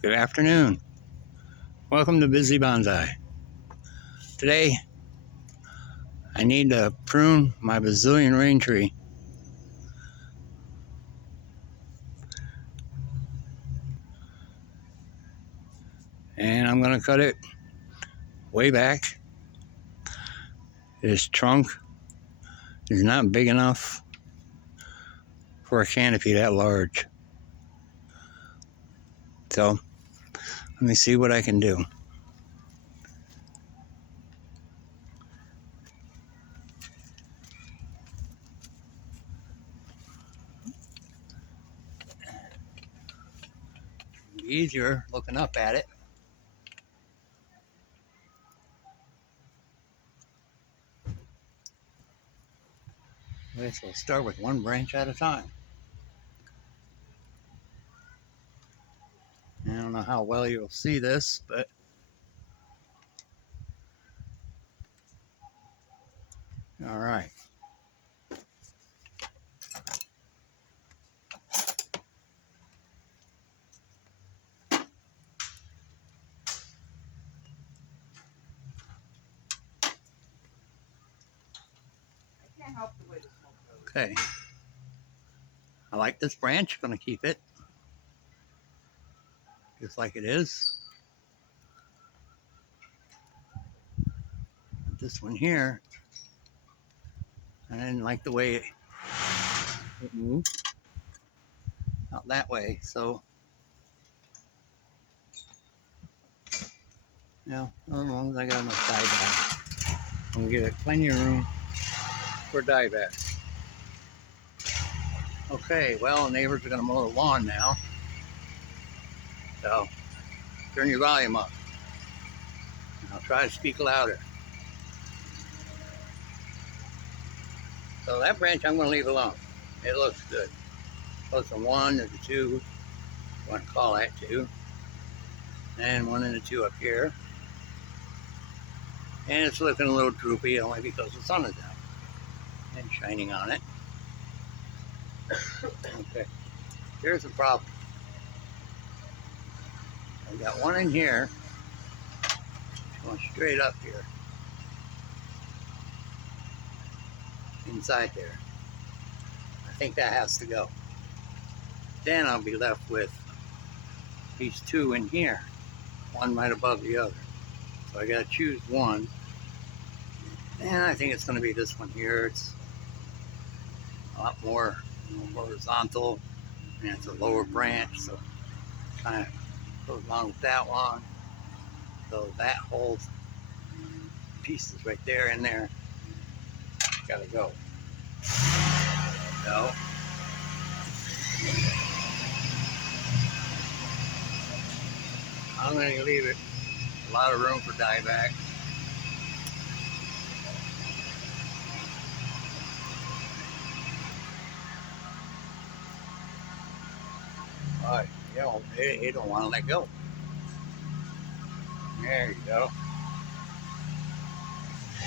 Good afternoon. Welcome to Busy Bonsai. Today, I need to prune my bazillion rain tree. And I'm going to cut it way back. Its trunk is not big enough for a canopy that large. So, let me see what I can do. Easier looking up at it. So we'll start with one branch at a time. I don't know how well you'll see this, but all right. Okay. I like this branch. Going to keep it just like it is. This one here, I didn't like the way it moved out that way, so now as long as I got enough dieback, I'm gonna give it plenty of room for dieback. Okay, well, neighbors are gonna mow the lawn now, so turn your volume up and I'll try to speak louder. So that branch I'm gonna leave alone. It looks good. Goes from 1 to the 2, you want to call that 2, and 1 and a 2 up here. And it's looking a little droopy only because the sun is out and shining on it. Okay, here's the problem. I've got one in here, going straight up here, inside there. I think that has to go. Then I'll be left with these 2 in here, one right above the other. So I gotta choose one. And I think it's gonna be this one here. It's a lot more horizontal, and it's a lower branch, so kind of goes along with that one. So that whole piece is right there in there. Gotta go. So I'm gonna leave it a lot of room for dieback. But you know, it don't want to let go. There you go.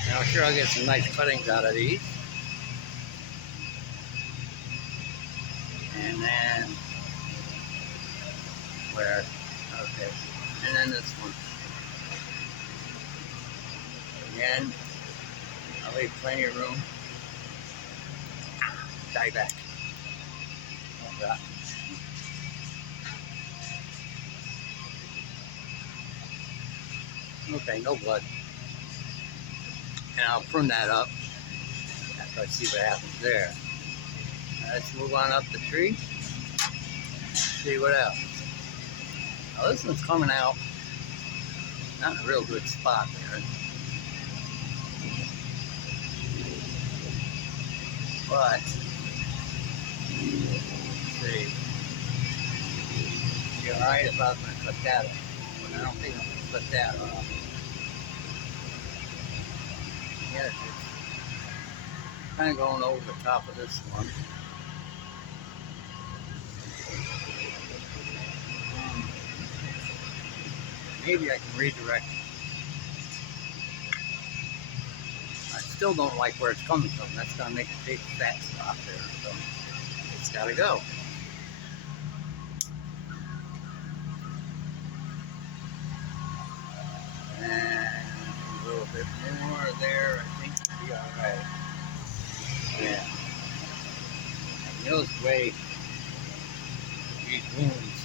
Now I'm sure I'll get some nice cuttings out of these. And then where? Okay. And then this one. Again, I'll leave plenty of room. Dieback. Okay. Okay, no blood. And I'll prune that up after I see what happens there. Now let's move on up the tree. See what else. Now this one's coming out. Not in a real good spot there. But, let's see. Be alright if I was going to cut that off. But I don't think I'm going to cut that off. Yeah, it's kind of going over the top of this one. Maybe I can redirect it. I still don't like where it's coming from. That's going to make a big fat spot there. So it's got to go. bit more there, I think we'll be alright. Yeah. And those way these wounds,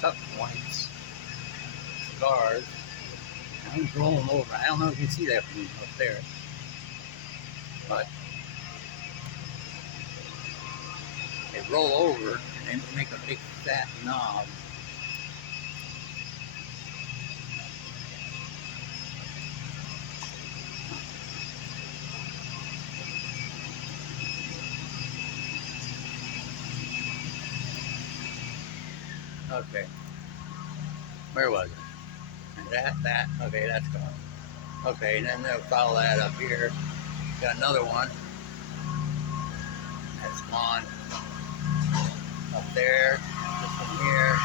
cut points, scars, I'm rolling over. I don't know if you can see that from up there, but they roll over and they make a big fat knob. Okay, where was it? That, okay, that's gone. Okay, then they'll follow that up here. Got another one that's gone up there. This one here.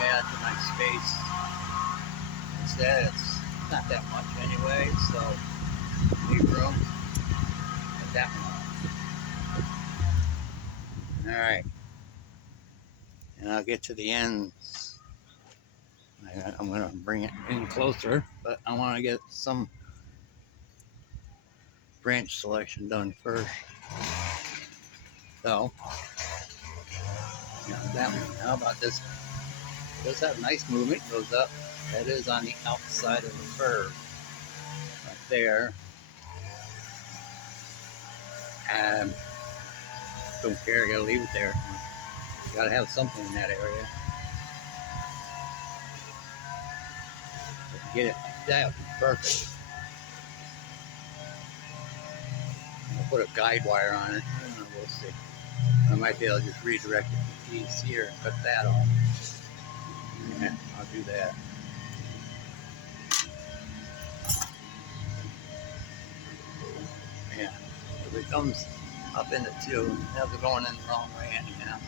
Yeah, it's a nice space. Instead, it's not that much anyway, so leave room. Put that one. All right, and I'll get to the ends. I'm gonna bring it in closer, but I want to get some branch selection done first. So, that one. How about this one? Does have nice movement, goes up. That is on the outside of the curve, right there. And don't care, gotta leave it there. Gotta have something in that area. Get it, that would be perfect. I'll put a guide wire on it, and we'll see. I might be able to just redirect it to the piece here and cut that off. Yeah, I'll do that. Yeah, if it comes up into two, that's going in the wrong way anyhow.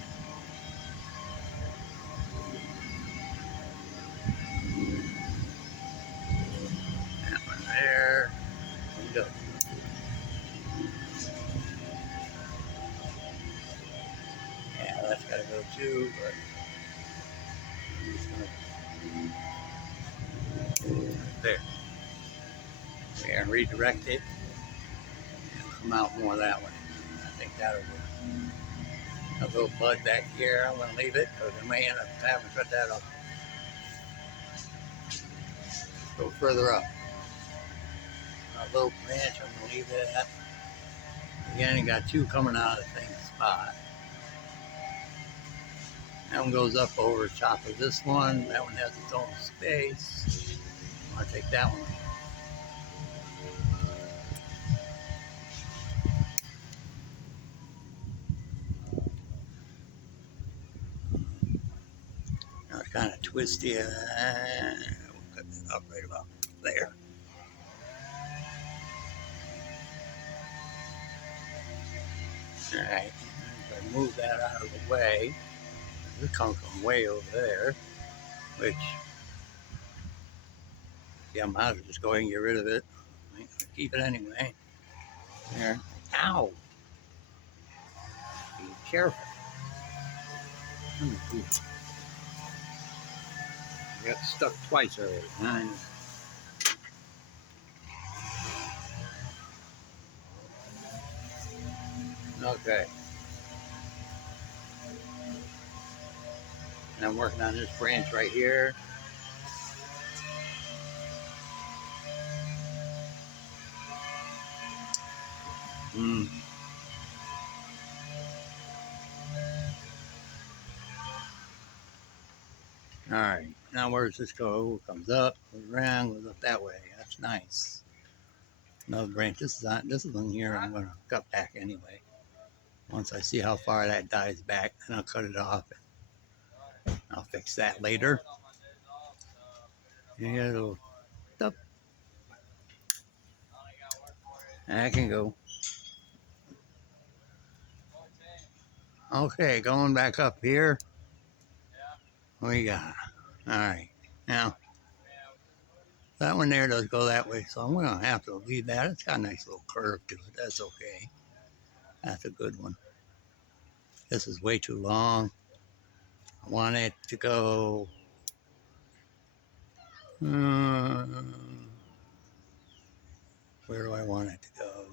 That one there. Go. Yeah, that's gotta go too, but I'm just gonna there. Yeah, and redirect it and come out more that way. I think that'll work. A little bud back here, I'm gonna leave it because I may end up having to cut that off. Go further up. A little branch, I'm gonna leave that. Again, you got two coming out of the same spot. That one goes up over the top of this one. That one has its own space. I'll take that one. Now it's kind of twisty. We'll cut it up right about there. Alright, if I move that out of the way, this comes from way over there, which, yeah, I might as well just go ahead and get rid of it. Keep it anyway. There. Ow! Be careful. I got stuck twice already. Okay. And I'm working on this branch right here. Alright, now where does this go? Comes up, goes around, goes up that way. That's nice. Another branch. This is on here I'm gonna cut back anyway. Once I see how far that dies back, then I'll cut it off. I'll fix that later. And it'll up. That can go. Okay, going back up here. What we got? Alright. Now that one there does go that way, so I'm gonna have to leave that. It's got a nice little curve to it. That's okay. That's a good one. This is way too long. I want it to go Where do I want it to go?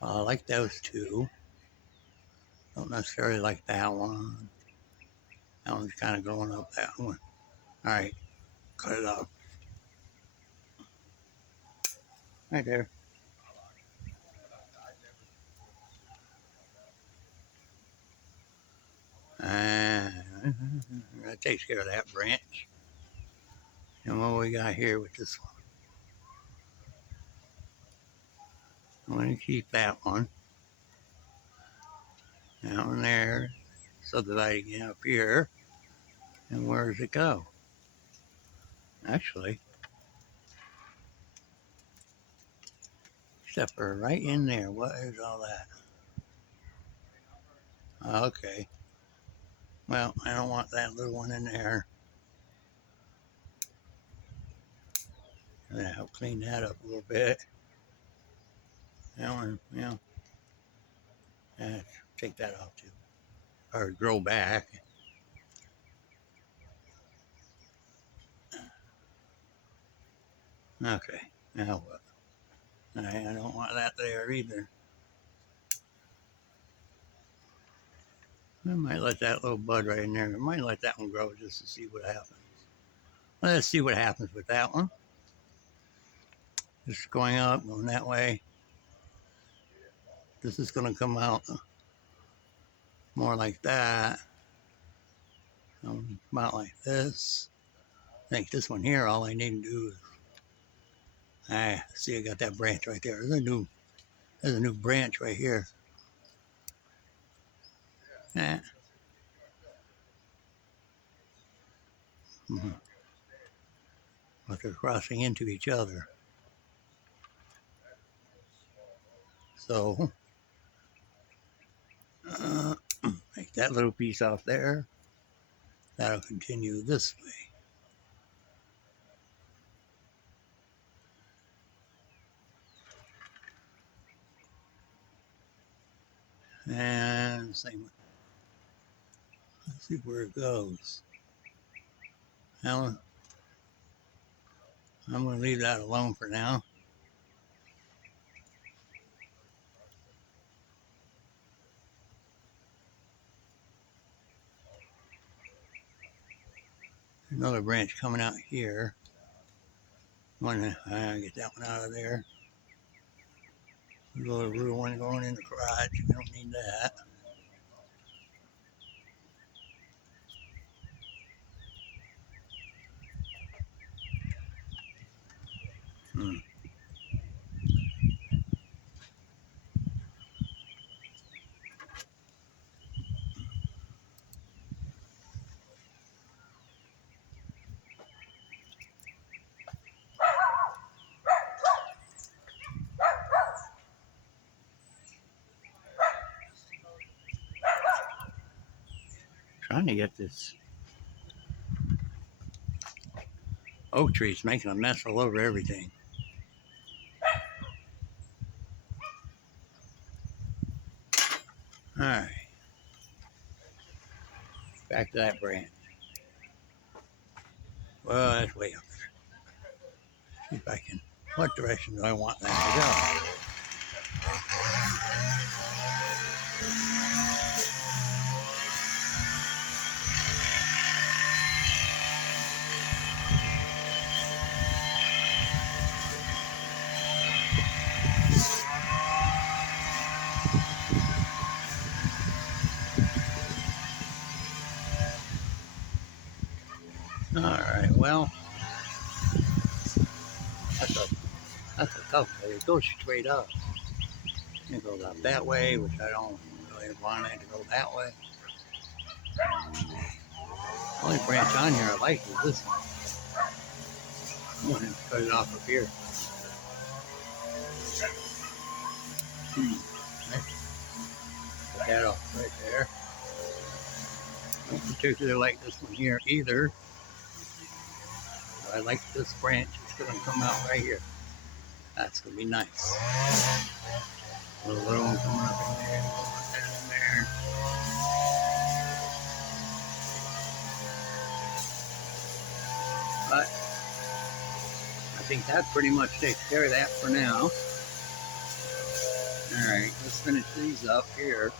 I like those two. Don't necessarily like that one. That one's kind of going up that one. All right, cut it off. Right there. And that takes care of that branch. And what we got here with this one? I'm going to keep that one. Down there, subdividing up here. And where does it go? Actually, except for right in there. What is all that? Okay. Well, I don't want that little one in there. I'm going to help clean that up a little bit. That one, take that off too. Or grow back. Okay, now what? I don't want that there either. I might let that little bud right in there. I might let that one grow just to see what happens. Let's see what happens with that one. Just going up, going that way. This is going to come out more like that. Come out like this. I think this one here, all I need to do is, see, I got that branch right there. There's a new branch right here. Yeah. Mm-hmm. But they're crossing into each other. So, take that little piece off there. That'll continue this way. And same. Let's see where it goes. Now, I'm going to leave that alone for now. Another branch coming out here. Get that one out of there. Little little one going in the garage. We don't need that. Trying to get this oak tree. It's making a mess all over everything. All right. Back to that branch. Well, that's way up there. See if I can. What direction do I want that to go? All right. Well, that's a tough way. It goes straight up. It goes up that way, which I don't really want it to go that way. The only branch on here I like is this one. I'm going to cut it off up here. Put that off right there. I don't particularly like this one here either. But I like this branch. It's going to come out right here. That's going to be nice. A little one coming up in there, down there. think that pretty much takes care of that for now. Alright, let's finish these up here.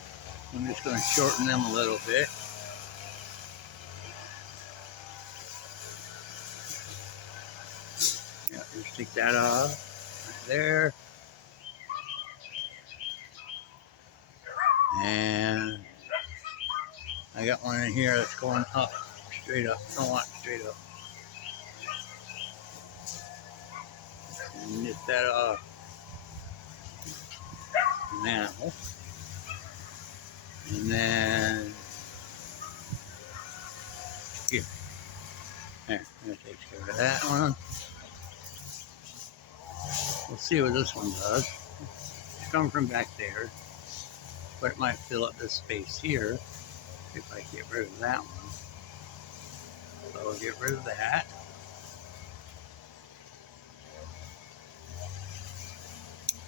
I'm just going to shorten them a little bit. Yeah, just take that off right there. And I got one in here that's going up, straight up. Don't want straight up. And nip that off now. And then here. There, that takes care of that one. We'll see what this one does. It's coming from back there, but it might fill up this space here if I get rid of that one. So I'll get rid of that.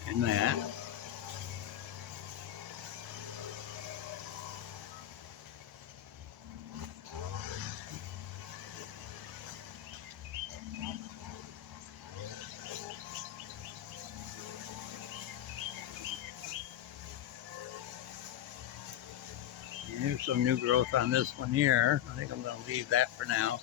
And that. And here's some new growth on this one here. I think I'm going to leave that for now.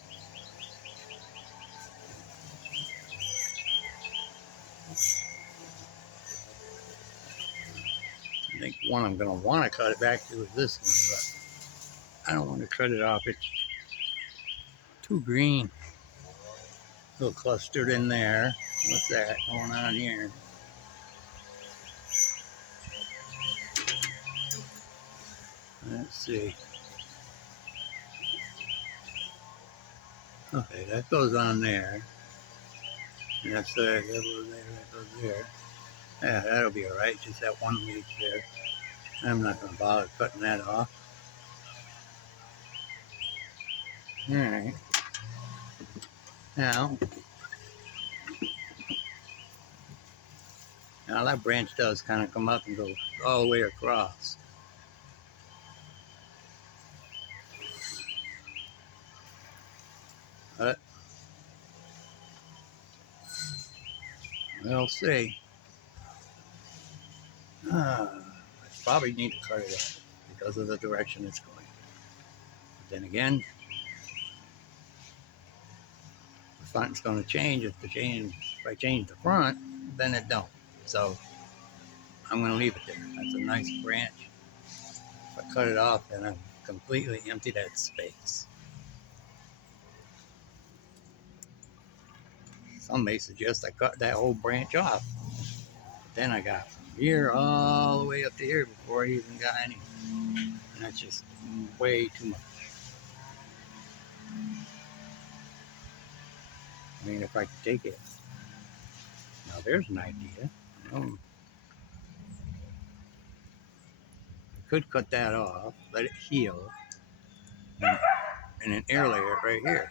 I think one I'm going to want to cut it back to is this one, but I don't want to cut it off. It's too green. A little clustered in there. What's that going on here? Let's see. Okay, that goes on there. And that's there, that goes there, that goes there. Yeah, that'll be alright. Just that one leaf there. I'm not going to bother cutting that off. Alright. Now that branch does kind of come up and go all the way across. But we'll see. I probably need to cut it off because of the direction it's going. But then again, the front's going to change. If I change the front, then it don't. So I'm going to leave it there. That's a nice branch. If I cut it off, then I'm completely empty that space. Some may suggest I cut that whole branch off. But then I got from here all the way up to here before I even got any. And that's just way too much. I mean, if I could take it. Now there's an idea. I could cut that off, let it heal, and then air layer it right here.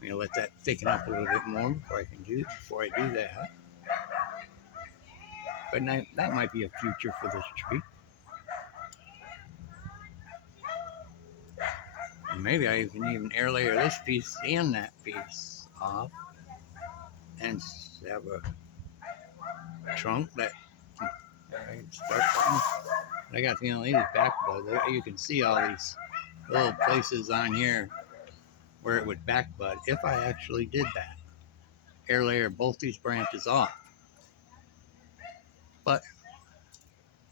I'm gonna let that thicken up a little bit more before I do that. But that might be a future for this tree. And maybe I can even air layer this piece and that piece off and have a trunk that start something. I got the these back bud. You can see all these little places on here where it would back bud if I actually did that. Air layer both these branches off. But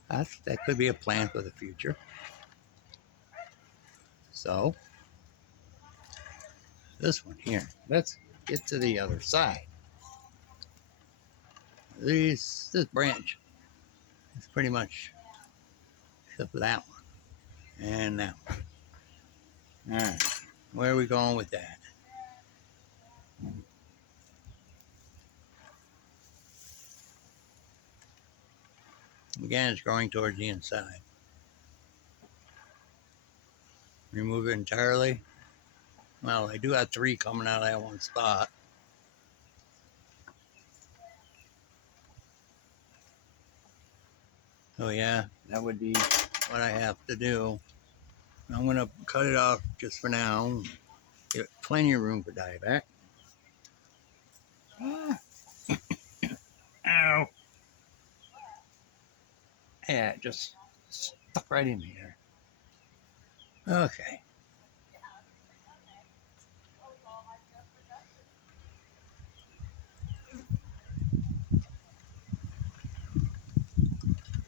that could be a plan for the future. So this one here, let's get to the other side. This branch is pretty much except for that one and that one. All right, where are we going with that? Again, it's growing towards the inside. Remove it entirely. Well, I do have 3 coming out of that one spot. Oh yeah, that would be what I have to do. I'm going to cut it off just for now. Give it plenty of room for dieback. Ah, ow. Yeah, it just stuck right in here. Okay.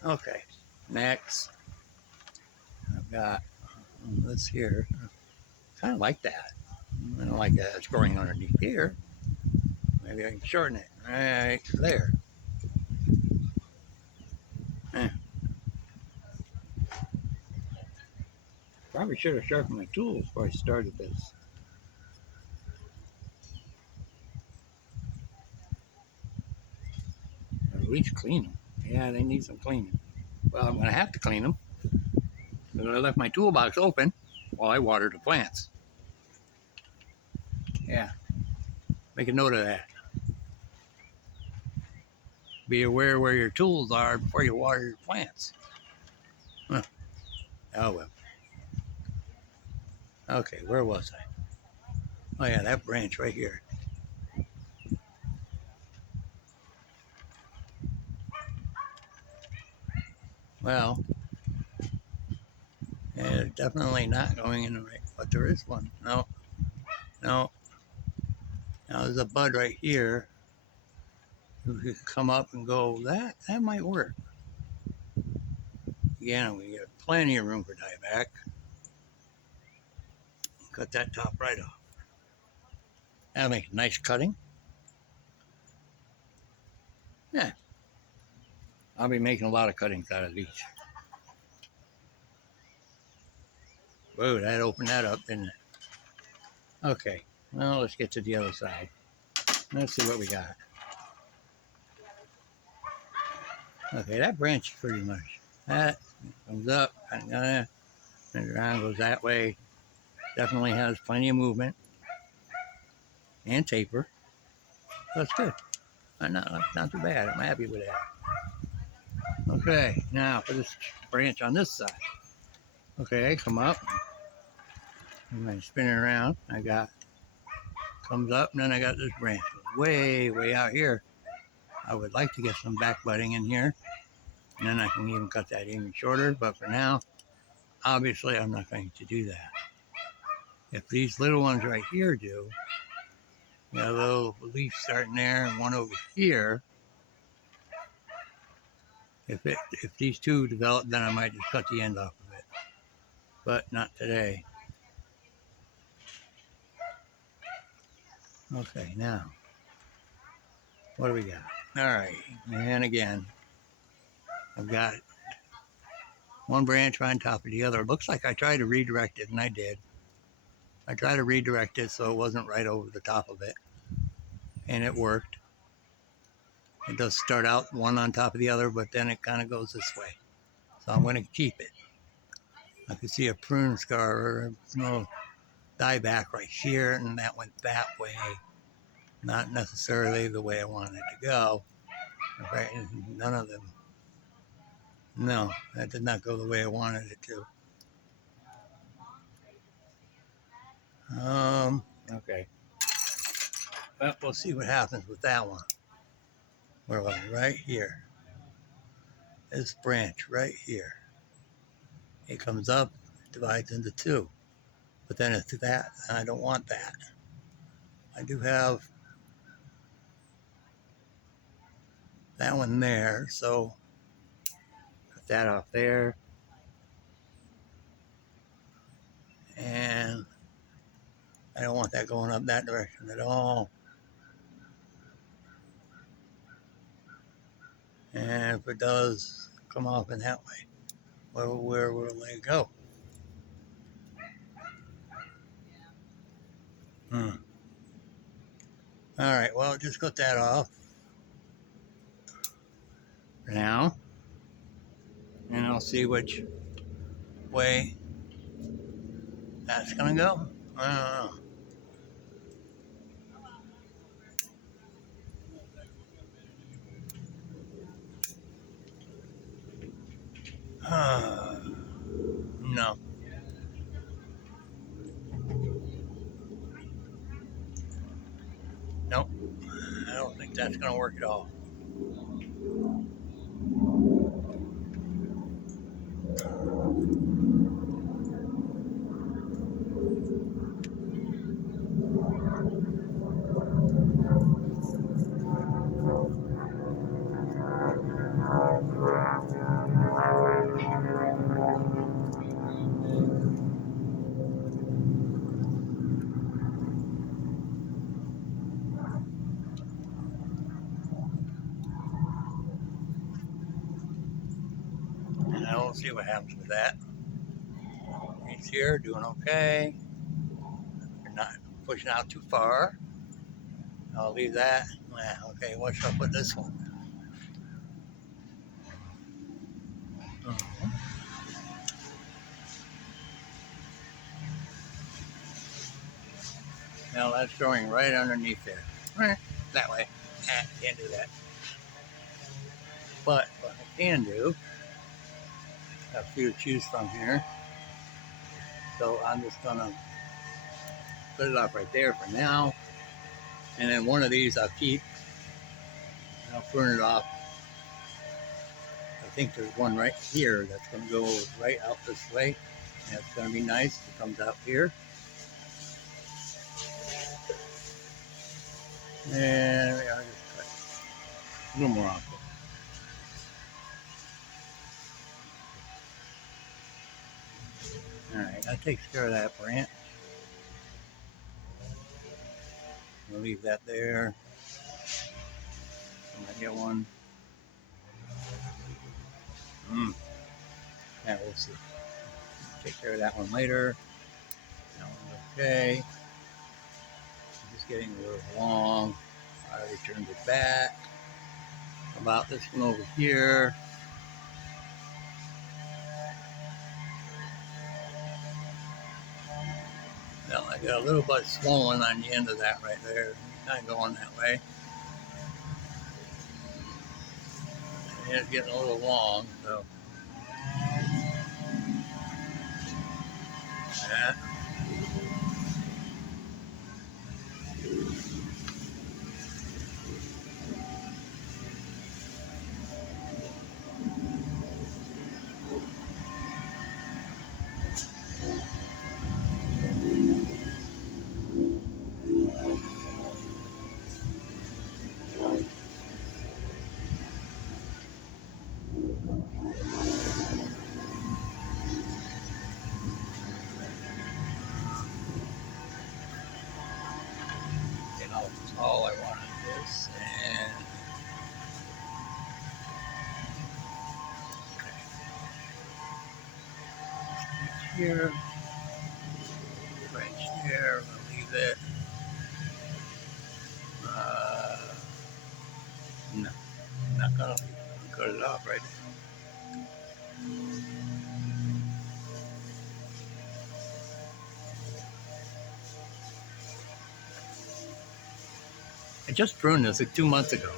Okay. Next, I've got this here. Kind of like that. I don't like that. It's growing underneath here. Maybe I can shorten it. Right there. Eh. Probably should have sharpened my tools before I started this. Or at least clean them. Yeah, they need some cleaning. Well, I'm going to have to clean them because I left my toolbox open while I watered the plants. Yeah, make a note of that. Be aware where your tools are before you water your plants. Huh. Oh well. Okay, where was I? Oh yeah, that branch right here. Well, yeah, it's definitely not going in the right, but there is one. No, no. Now there's a bud right here. You could come up and go, that might work. Again, we get plenty of room for dieback. Cut that top right off. That'll make a nice cutting. Yeah, I'll be making a lot of cuttings out of these. Whoa, that opened that up, didn't it? Okay, well, let's get to the other side. Let's see what we got. Okay, that branch pretty much. That comes up, and around, goes that way. Definitely has plenty of movement and taper. That's good. Not too bad. I'm happy with that. Okay, now for this branch on this side. Okay, come up. And I spin it around. I got comes up, and then I got this branch way out here. I would like to get some back budding in here, and then I can even cut that even shorter. But for now, obviously, I'm not going to do that. If these little ones right here do, you know, a little leaf starting there and one over here. If these two develop, then I might just cut the end off of it, but not today. Okay, now what do we got? All right, and again, I've got one branch on top of the other. It looks like I tried to redirect it, and I did. I tried to redirect it so it wasn't right over the top of it, and it worked. It does start out one on top of the other, but then it kind of goes this way. So I'm going to keep it. I can see a prune scar or no dieback right here, and that went that way. Not necessarily the way I wanted it to go. Okay, none of them. No, that did not go the way I wanted it to. Okay. Well, we'll see what happens with that one. Where was it? Right here. This branch right here. It comes up, divides into two. But then it's that, and I don't want that. I do have that one there, so cut that off there. And I don't want that going up that direction at all. And if it does come off in that way, where will they go? Hmm. All right, well, just cut that off for now. And I'll see which way that's going to go. I don't know. No, nope. I don't that's going to work it all. And we'll see what happens with that. He's here, doing okay. You're not pushing out too far. I'll leave that. Okay, what's up with this one? Now that's growing right underneath there. That way. Can't do that. But what I can do, I have a few to choose from here. So I'm just gonna put it up right there for now. And then one of these I'll keep. And I'll prune it off. I think there's one right here that's going to go right out this way. That's going to be nice. It comes out here. And we are just cut a little more off. Alright, that takes care of that branch. We'll leave that there. I might get one. Yeah, we'll see. Take care of that one later. That one's okay. I'm just getting a little long. I already turned it back. About this one over here. Well, I got a little bit swollen on the end of that right there. Kind of going that way. And it's getting a little long, so. Yeah. All I want is this, and here, right here, I'm gonna leave it. No, I'm not gonna leave it. Cut it off right there. I just pruned this like 2 months ago.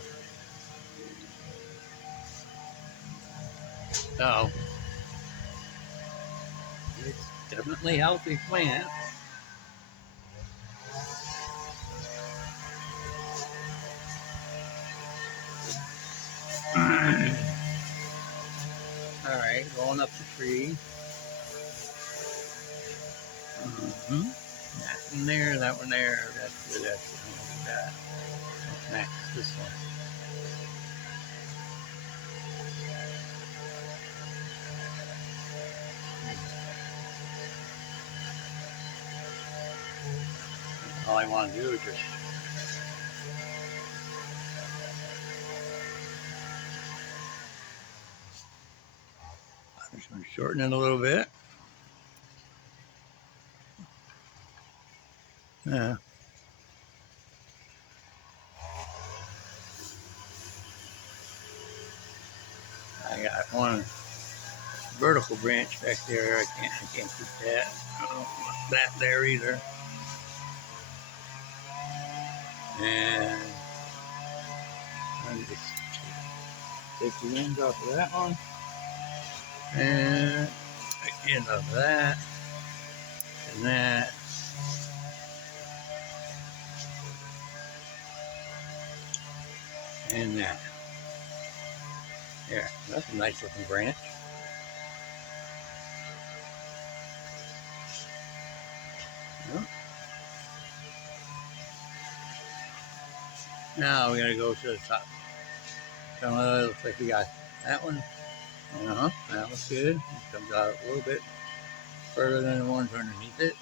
So, it's definitely a healthy plant. Alright, going up the tree. That one there, that one there. That's good. That's good. That. What's next? This one. All I want to do is just shorten it a little bit. Yeah. I got one vertical branch back there. I can't keep that. I don't want that there either. And I'm just take the ends off of that one. And the end of that. And that. And that. There, that's a nice looking branch. Yep. Now we gotta go to the top. So looks like we got that one. That was good. It comes out a little bit further than the ones underneath it.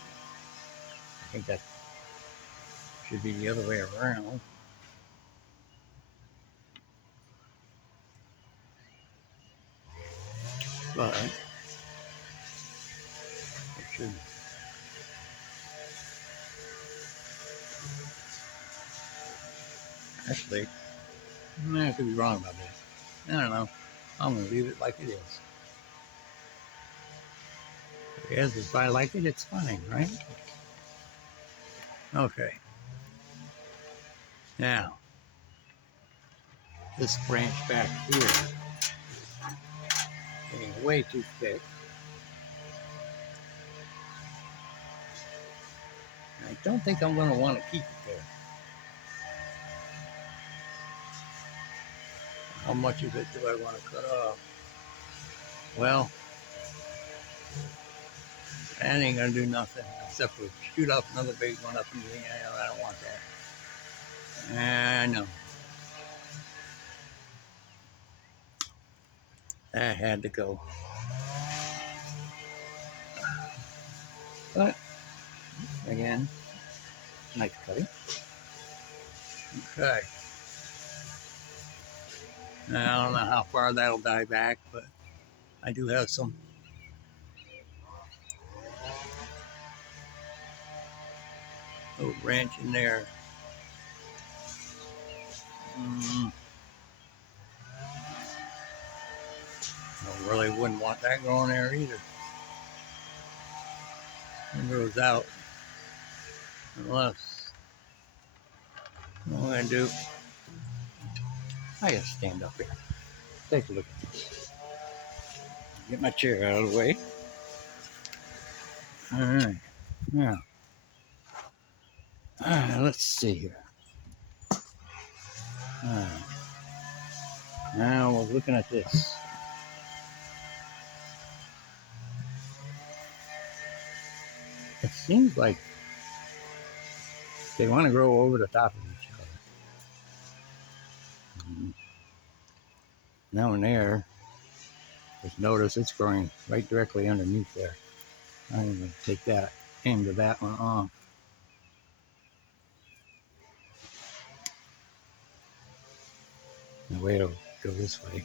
I think that should be the other way around. But it should. Actually, I could be wrong about that. I don't know. I'm gonna leave it like it is. Yes, if I like it, it's fine, right? Okay. Now, this branch back here, getting way too thick. I don't think I'm going to want to keep it there. How much of it do I want to cut off? Well, that ain't going to do nothing except for shoot up another big one up in the air. I don't want that. I know. That had to go. But, again, nice cutting. Okay. Now, I don't know how far that'll die back, but I do have some little branch in there. I really wouldn't want that growing there either. It grows out. Unless, what I'm going to do, I gotta stand up here. Take a look at this. Get my chair out of the way. Alright. Now, let's see here. Now we're looking at this. It seems like they want to grow over the top of each other. Now and there, just notice it's growing right directly underneath there. I'm going to take that end of that one off. The way it'll go this way.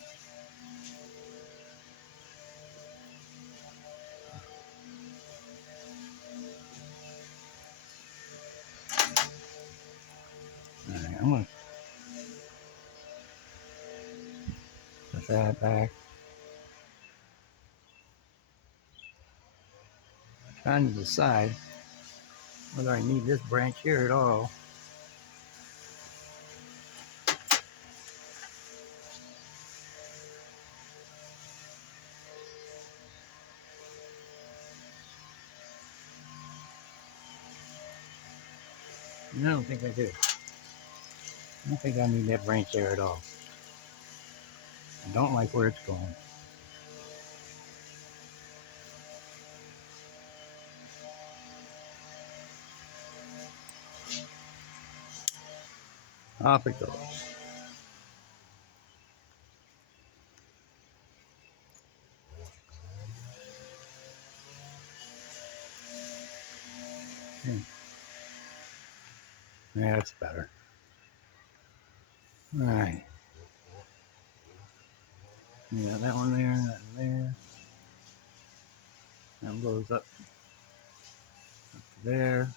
Alright, I'm going to put that back. I'm trying to decide whether I need this branch here at all. I don't think I do. I don't think I need that branch there at all. I don't like where it's going. Off it goes. Yeah, that's better. Alright. Yeah, that one there, that one there. That goes up to there.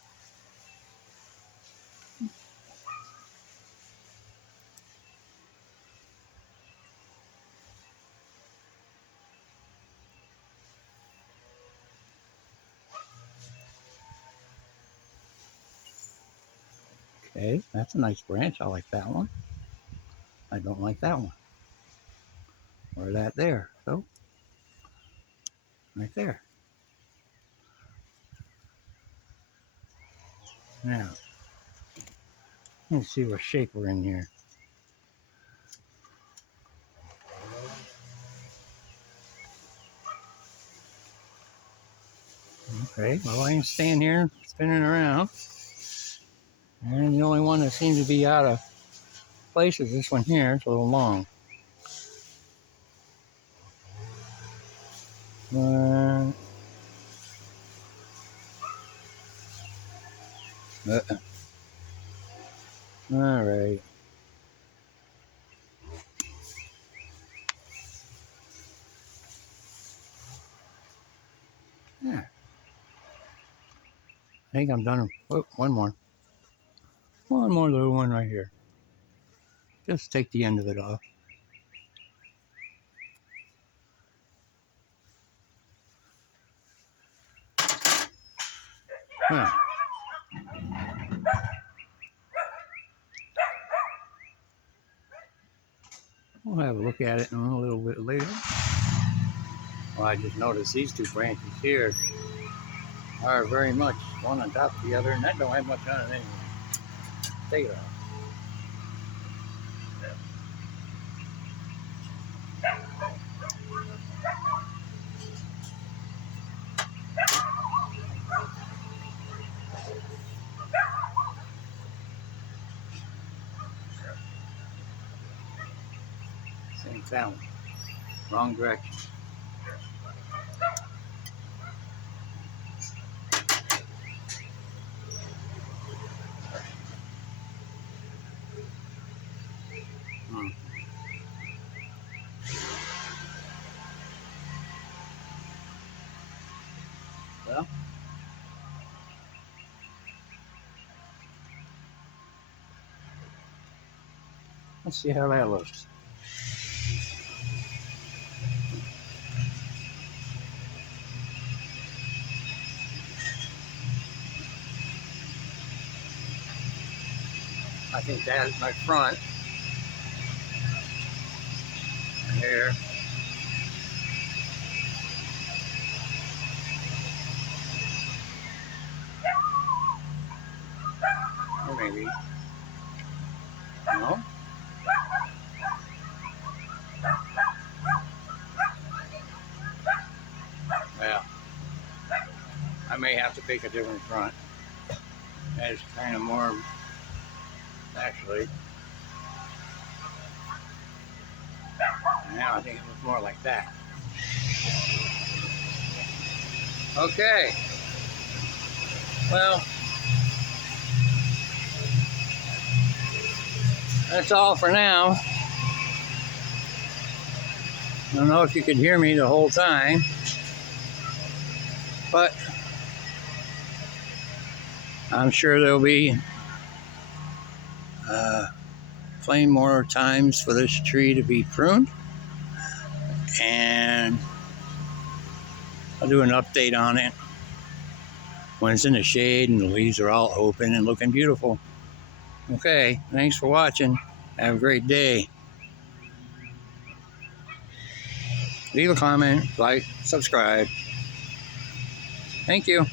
Okay, that's a nice branch. I like that one. I don't like that one. Or that there. So, right there. Now, let's see what shape we're in here. Okay, well, I ain't staying here spinning around. And the only one that seems to be out of place is this one here. It's a little long. All right. Yeah. I think I'm done. Oh, one more. One more little one right here. Just take the end of it off. Huh. We'll have a look at it in a little bit later. Well, I just noticed these two branches here are very much one on top of the other, and that don't have much on it anyway. Take it off. Same sound. Wrong direction. Well, let's see how that looks. I think that is my front. Here. Or maybe. No? Well, I may have to pick a different front. That is kind of more, actually. Now I think it looks more like that. Okay. Well, that's all for now. I don't know if you could hear me the whole time, but I'm sure there'll be plenty more times for this tree to be pruned, and I'll do an update on it when it's in the shade and the leaves are all open and looking beautiful. Okay, thanks for watching. Have a great day. Leave a comment, like, subscribe. Thank you.